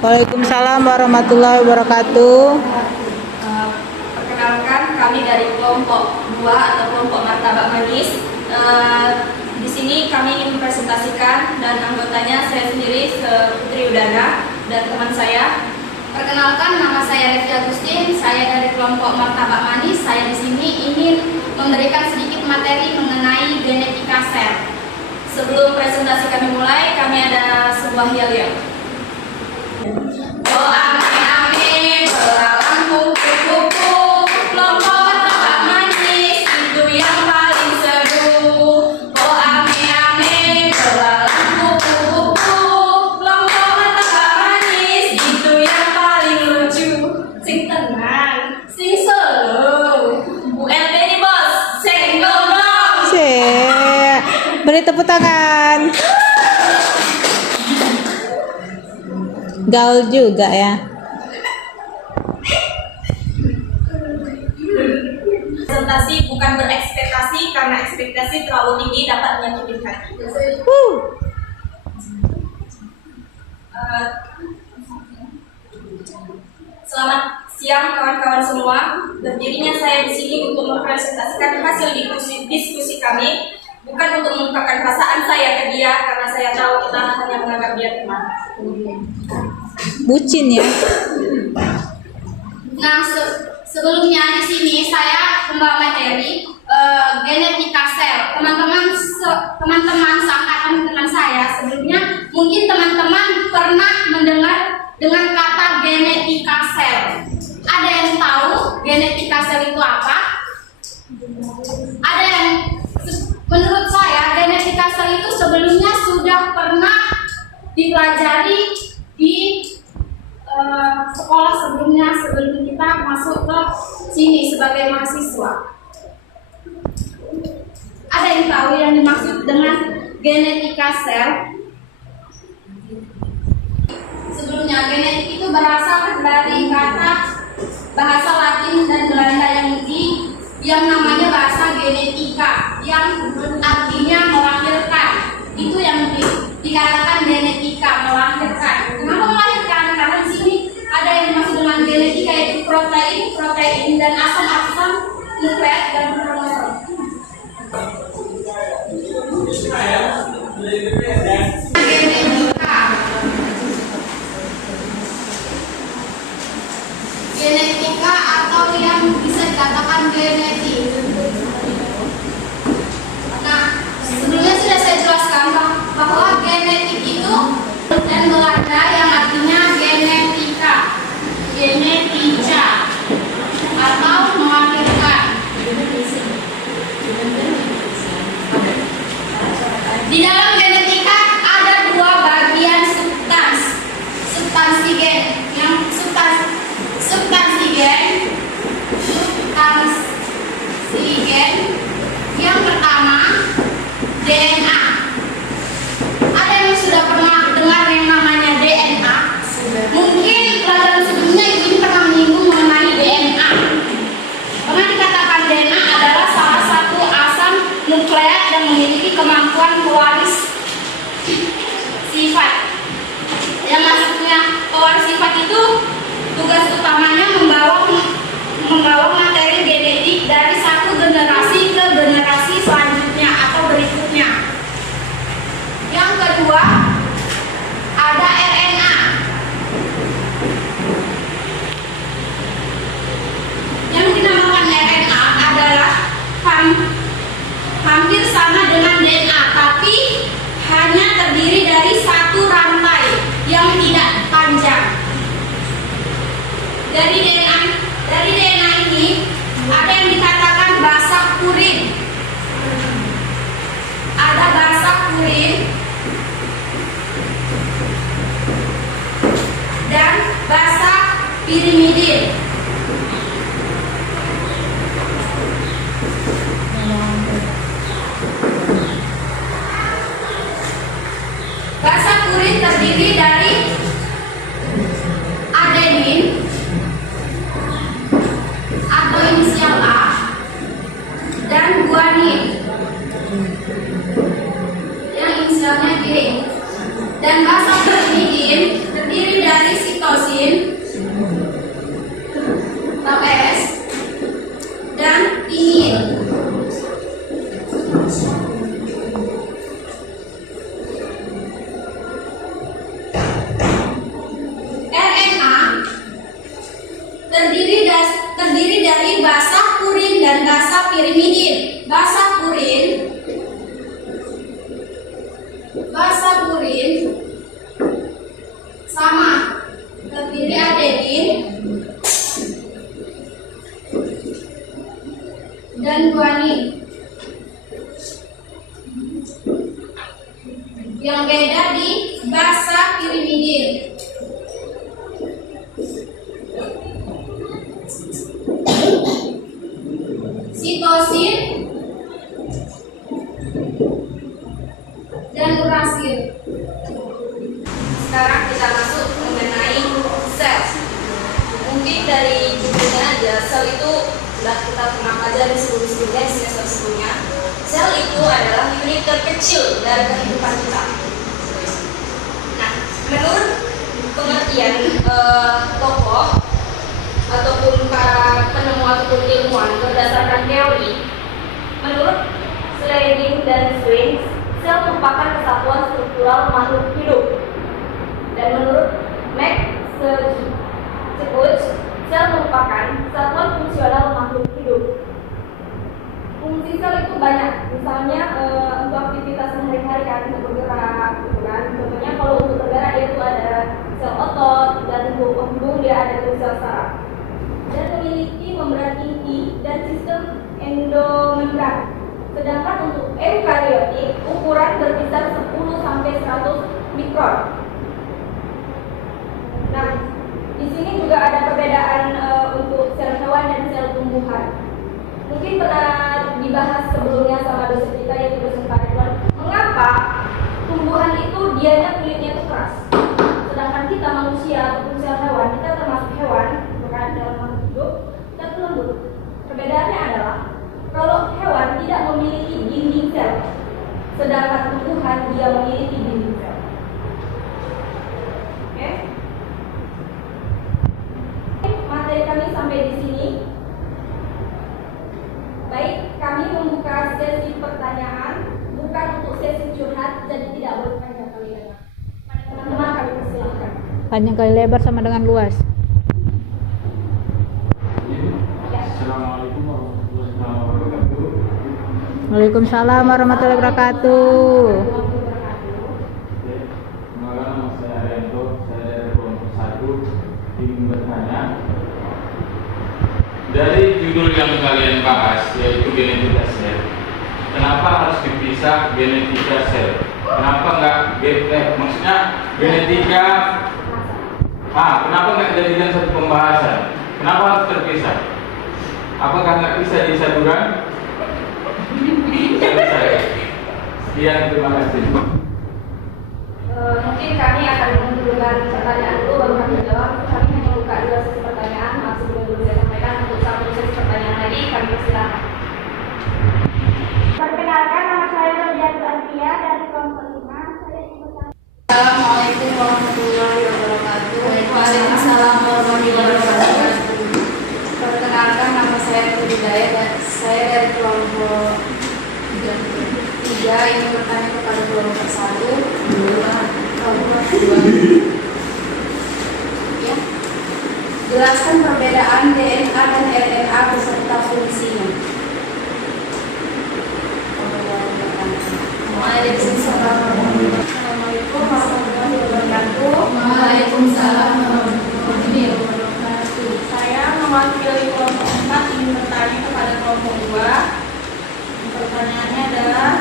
Waalaikumsalam warahmatullahi wabarakatuh. Perkenalkan, kami dari kelompok 2 atau kelompok martabak manis. Di sini kami ingin mempresentasikan dan anggotanya saya sendiri, Putri Udana, dan teman saya. Perkenalkan, nama saya Revi Agustin. Saya dari kelompok martabak manis. Saya di sini ingin memberikan sedikit materi mengenai genetika sel. Sebelum presentasi kami mulai, kami ada sebuah yel-yel. Oh ame-ame, belalang kupu-kupu, kelompok martabak manis, itu yang paling seru. Oh ame-ame, belalang kupu-kupu, kelompok martabak manis, itu yang paling lucu. Sing tenang, sing slow. Bu LT nih bos, senggol dong. Beri tepuk tangan. Gaul juga ya. Presentasi bukan berekspektasi, karena ekspektasi terlalu tinggi dapat menyakiti hati. Selamat siang kawan-kawan semua. Berdirinya saya di sini untuk mempresentasikan hasil diskusi kami, bukan untuk mengungkapkan perasaan saya ke dia, karena saya tahu kita hanya menganggap dia teman. Bucin ya. Nah, sebelumnya di sini saya membawa materi genetika sel. Teman-teman seangkatan dengan saya sebelumnya, mungkin teman-teman pernah mendengar dengan kata genetika sel. Ada yang tahu genetika sel itu apa? Ada yang, menurut saya genetika sel itu sebelumnya sudah pernah dipelajari di sekolah sebelumnya, sebelum kita masuk ke sini sebagai mahasiswa. Ada yang tahu yang dimaksud dengan genetika sel? Sebelumnya, genetik itu berasal dari kata bahasa Latin dan Belanda yang namanya bahasa genetika, yang artinya melahirkan. Itu yang dikatakan genetika, melahirkan. Kenapa melahirkan? Karena di sini ada yang dimaksud dengan genetika, yaitu protein dan asam nukleat dan kromosom. Genetika atau yang bisa dikatakan genetik. Nah, sebelumnya sudah saya jelaskan bahwa genetik itu dan Belanda yang artinya genetika, genetica atau melahirkan. Di dalam genetika ada dua bagian substansi gen. Yang pertama DNA. Ada yang sudah pernah dengar yang namanya DNA? Mungkin pelajaran sebelumnya ini pernah menyinggung mengenai DNA. Pernah dikatakan DNA adalah salah satu asam nukleat yang memiliki kemampuan pewaris sifat. Yang maksudnya pewaris sifat itu tugas utamanya membawa materi genetik dari satu generasi ke generasi selanjutnya atau berikutnya. Yang kedua, ada RNA. Yang dinamakan RNA adalah hampir sama dengan DNA, tapi hanya terdiri dari satu rantai yang tidak panjang. Dari DNA ini ada yang dikatakan basa purin. Ada basa purin dan basa pirimidin. Basa purin terdiri dari adenin atau inisial A dan guanin yang inisialnya G. Dan basa pirimidin terdiri dari Basa urin sama terdiri adenin dan guanin. Yang beda di basa pirimidin. Sitosin dan urasil. Sekarang kita masuk mengenai sel. Mungkin dari judulnya aja, sel itu sudah kita pernah pelajari sebelum-sebelumnya di semester sebelumnya. Sel itu adalah unit terkecil dari kehidupan kita. Nah, menurut pengertian tokoh ataupun para penemu ataupun ilmuwan berdasarkan teori, menurut Schleiden dan Swins, sel merupakan kesatuan struktural makhluk hidup. Dan menurut Max Schutz, sel merupakan satuan fungsional makhluk hidup. Fungsi sel itu banyak, misalnya untuk aktivitas sehari-hari kan, untuk bergerak, gitu kan. Contohnya kalau untuk bergerak dia itu ada sel otot, dan untuk pembuluh dia ada sel saraf. Dan memiliki membran inti dan sistem endomembran. Sedangkan untuk eukariotik, ukuran berkisar 10 sampai 100 mikron. Nah, di sini juga ada perbedaan untuk sel hewan dan sel tumbuhan. Mungkin pernah dibahas sebelumnya sama dosen kita yaitu dosen Pak Ridwan, mengapa tumbuhan itu dianya kulitnya itu keras, sedangkan kita manusia ataupun sel hewan, kita termasuk hewan, bukan dalam makhluk hidup, kita itu lembut. Perbedaannya adalah kalau hewan tidak memiliki dinding sel, sedangkan tumbuhan dia memiliki dinding sel. Oke? Materi kami sampai di sini. Baik, kami membuka sesi pertanyaan, bukan untuk sesi curhat, jadi tidak boleh panjang kali lebar. Teman-teman kami persilahkan. Panjang kali lebar sama dengan luas. Assalamualaikum warahmatullahi wabarakatuh. Waalaikumsalam warahmatullahi wabarakatuh. Nama saya Arianto, saya dari kelompok 1 tim bertanya. Dari judul yang kalian bahas yaitu genetika sel, kenapa harus dipisah genetika sel? Kenapa maksudnya genetika? Kenapa nggak jadikan satu pembahasan? Kenapa harus terpisah? Apakah nggak bisa disatukan? Selesai. Sekian, terima kasih. Mungkin kami akan menunjukkan pertanyaan dulu baru kami jawab. Kami hanya buka 2 sesi pertanyaan, sebelum dulu saya sampaikan untuk 1 sesi pertanyaan lagi kami persilakan. Perkenalkan, nama saya Rodianto Antia dari kelompok 5. Saya ingin Assalamualaikum warahmatullahi wabarakatuh. Waalaikumsalam warahmatullahi wabarakatuh. Perkenalkan, nama saya Hidayah dan saya dari kelompok 3 ingin bertanya kepada kelompok 1, kelompok 2. Ya. Jelaskan perbedaan DNA dan RNA beserta fungsinya. Assalamualaikum warahmatullahi wabarakatuh. Waalaikumsalam warahmatullahi wabarakatuh. Saya mewakili kelompok 4 ingin bertanya kepada kelompok 2. Pertanyaannya adalah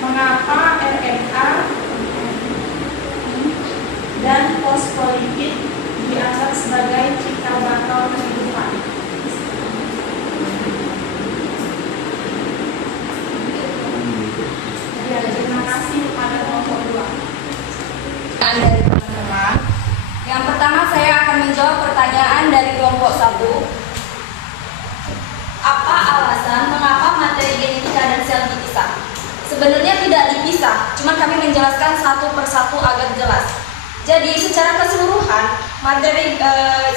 mengapa RNA dan fosfolipid dianggap sebagai cikal bakal kehidupan? Ya, terima kasih kepada kelompok 2. Dari teman-teman. Yang pertama saya akan menjawab pertanyaan dari kelompok 1. Apa alasan mengapa materi genetika dan sel dipisah? Sebenarnya tidak dipisah, cuma kami menjelaskan satu persatu agar jelas. Jadi secara keseluruhan materi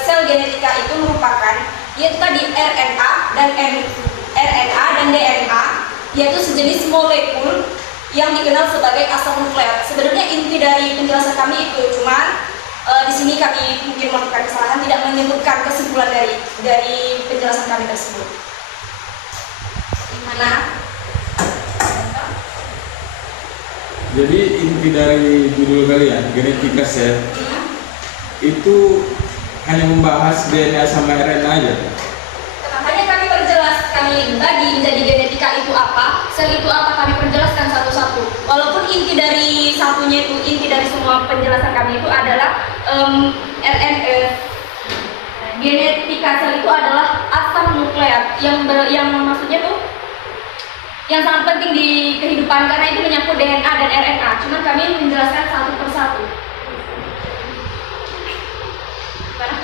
sel genetika itu merupakan yaitu tadi RNA dan DNA, yaitu sejenis molekul yang dikenal sebagai asam nukleat. Sebenarnya inti dari penjelasan kami itu, cuman di sini kami mungkin melakukan kesalahan tidak menyebutkan kesimpulan dari penjelasan kami tersebut. Di mana? Jadi inti dari judul kalian, genetika sel, itu hanya membahas DNA sama RNA aja. Makanya kami perjelas, kami bagi menjadi genetika itu apa, sel itu apa, kami perjelaskan satu-satu. Walaupun inti dari satunya itu, inti dari semua penjelasan kami itu adalah genetika sel itu adalah asam nukleat yang maksudnya tuh yang sangat penting di kehidupan karena itu menyangkut DNA dan RNA. Cuman kami menjelaskan satu persatu. Mana?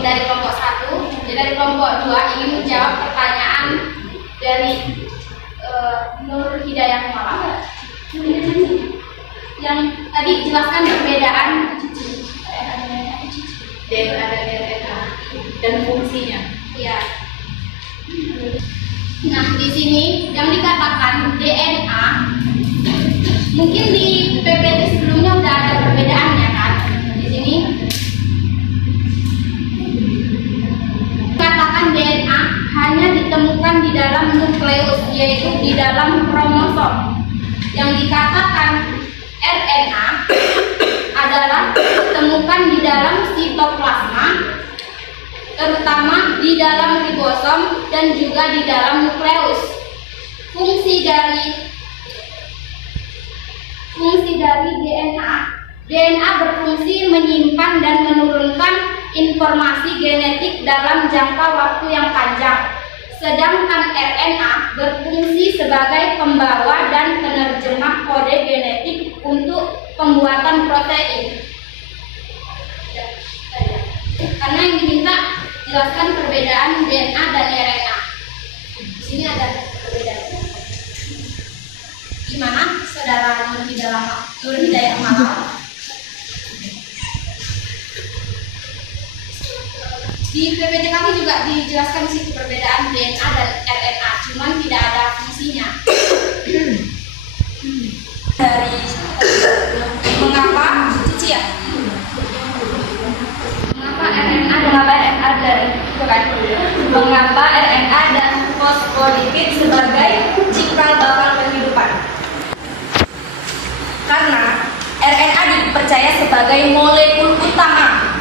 Dari kelompok 1, dari kelompok 2 ingin menjawab pertanyaan dari Nur Hidayah Malam yang tadi jelaskan perbedaan DNA dan RNA dan fungsinya. Ya. Nah, di sini yang dikatakan DNA, mungkin di PPT sebelumnya udah ada perbedaannya kan? Di sini katakan DNA hanya ditemukan di dalam nukleus, yaitu di dalam kromosom. Yang dikatakan RNA adalah ditemukan di dalam sitoplasma, terutama di dalam ribosom dan juga di dalam nukleus. Fungsi dari DNA berfungsi menyimpan dan menurunkan informasi genetik dalam jangka waktu yang panjang. Sedangkan RNA berfungsi sebagai pembawa dan penerjemah kode genetik untuk pembuatan protein. Karena yang diminta jelaskan perbedaan DNA dan RNA. Di sini ada perbedaan. Gimana, saudara Nur Hidayah Malam? Di PPT kami juga dijelaskan sih perbedaan DNA dan RNA, cuman tidak ada fungsinya. Dari mengapa Cici ya? Mengapa RNA dari itu kan? Mengapa RNA dan fosfolipid sebagai cikal bakal kehidupan? Karena RNA dipercaya sebagai molekul utama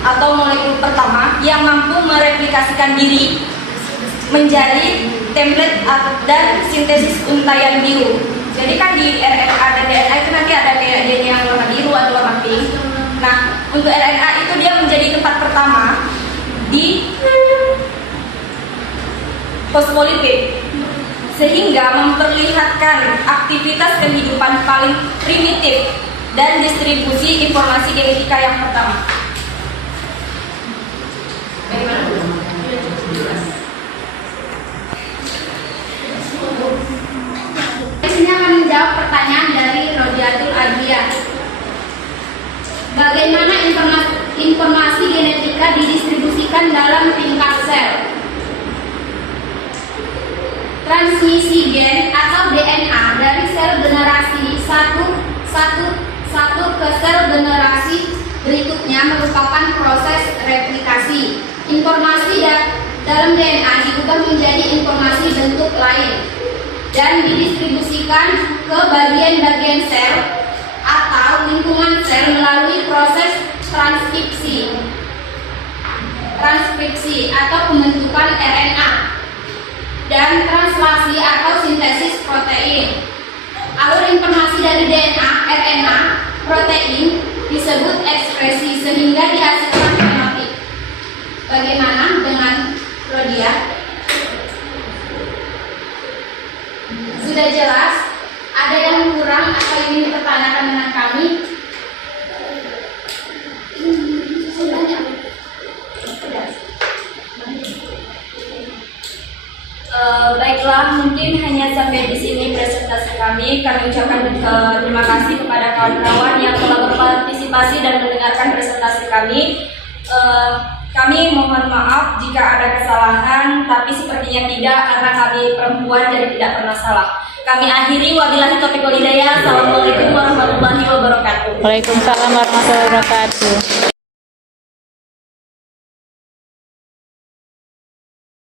atau molekul pertama yang mampu mereplikasikan diri menjadi template dan sintesis untayan biru. Jadi kan di RNA dan DNA itu nanti ada DNA yang warna biru atau warna pink. Nah, untuk RNA itu dia menjadi tempat pertama di fosfolipid, sehingga memperlihatkan aktivitas kehidupan paling primitif dan distribusi informasi genetika yang pertama. Bagaimana? Di sini akan menjawab pertanyaan dari Rodiatul Adrian. Bagaimana informasi genetika didistribusikan dalam tingkat sel? Transmisi gen atau DNA dari sel generasi satu ke sel generasi berikutnya merupakan proses replikasi. Informasi dalam DNA diubah menjadi informasi bentuk lain dan didistribusikan ke bagian-bagian sel atau lingkungan sel melalui proses transkripsi atau pembentukan RNA dan translasi atau sintesis protein. Alur informasi dari DNA, RNA, protein disebut ekspresi sehingga dihasilkan fenotip. Bagaimana dengan Rodia? Sudah jelas? Ada yang kurang atau ingin dipertanyakan dengan kami? Baiklah, mungkin hanya sampai di sini presentasi kami. Kami ucapkan terima kasih kepada kawan-kawan yang telah berpartisipasi dan mendengarkan presentasi kami. Kami mohon maaf jika ada kesalahan, tapi sepertinya tidak karena kami perempuan jadi tidak pernah salah. Kami akhiri, wabillahi taufiq wal hidayah. Assalamualaikum warahmatullahi wabarakatuh. Waalaikumsalam warahmatullahi wabarakatuh.